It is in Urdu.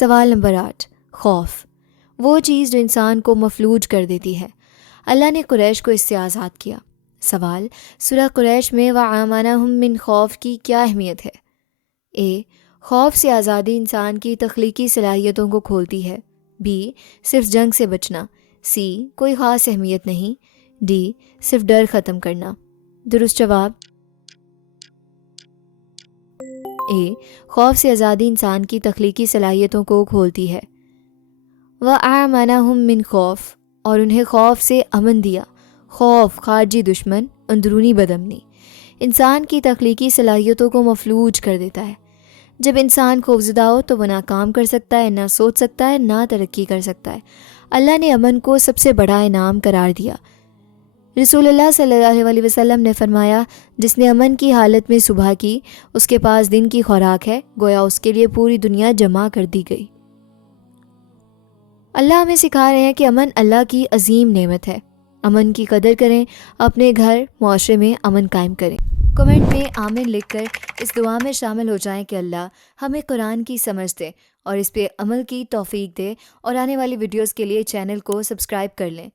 سوال نمبر 8، خوف، وہ چیز جو انسان کو مفلوج کر دیتی ہے۔ اللہ نے قریش کو اس سے آزاد کیا۔ سوال، سورہ قریش میں وَآمَنَهُم مِّن خوف کی کیا اہمیت ہے؟ اے، خوف سے آزادی انسان کی تخلیقی صلاحیتوں کو کھولتی ہے۔ بی، صرف جنگ سے بچنا۔ سی، کوئی خاص اہمیت نہیں۔ ڈی، صرف ڈر ختم کرنا۔ درست جواب اے، خوف سے آزادی انسان کی تخلیقی صلاحیتوں کو کھولتی ہے۔ وَآمَنَهُم مِّن خوف، اور انہیں خوف سے امن دیا۔ خوف خارجی دشمن، اندرونی بدامنی، انسان کی تخلیقی صلاحیتوں کو مفلوج کر دیتا ہے۔ جب انسان خوفزدہ ہو تو وہ نہ کام کر سکتا ہے، نہ سوچ سکتا ہے، نہ ترقی کر سکتا ہے۔ اللہ نے امن کو سب سے بڑا انعام قرار دیا۔ رسول اللہ صلی اللہ علیہ وسلم نے فرمایا، جس نے امن کی حالت میں صبح کی، اس کے پاس دن کی خوراک ہے، گویا اس کے لیے پوری دنیا جمع کر دی گئی۔ اللہ ہمیں سکھا رہے ہیں کہ امن اللہ کی عظیم نعمت ہے۔ امن کی قدر کریں، اپنے گھر، معاشرے میں امن قائم کریں۔ کمنٹ میں آمین لکھ کر اس دعا میں شامل ہو جائیں کہ اللہ ہمیں قرآن کی سمجھ دے اور اس پہ عمل کی توفیق دے، اور آنے والی ویڈیوز کے لیے چینل کو سبسکرائب کر لیں۔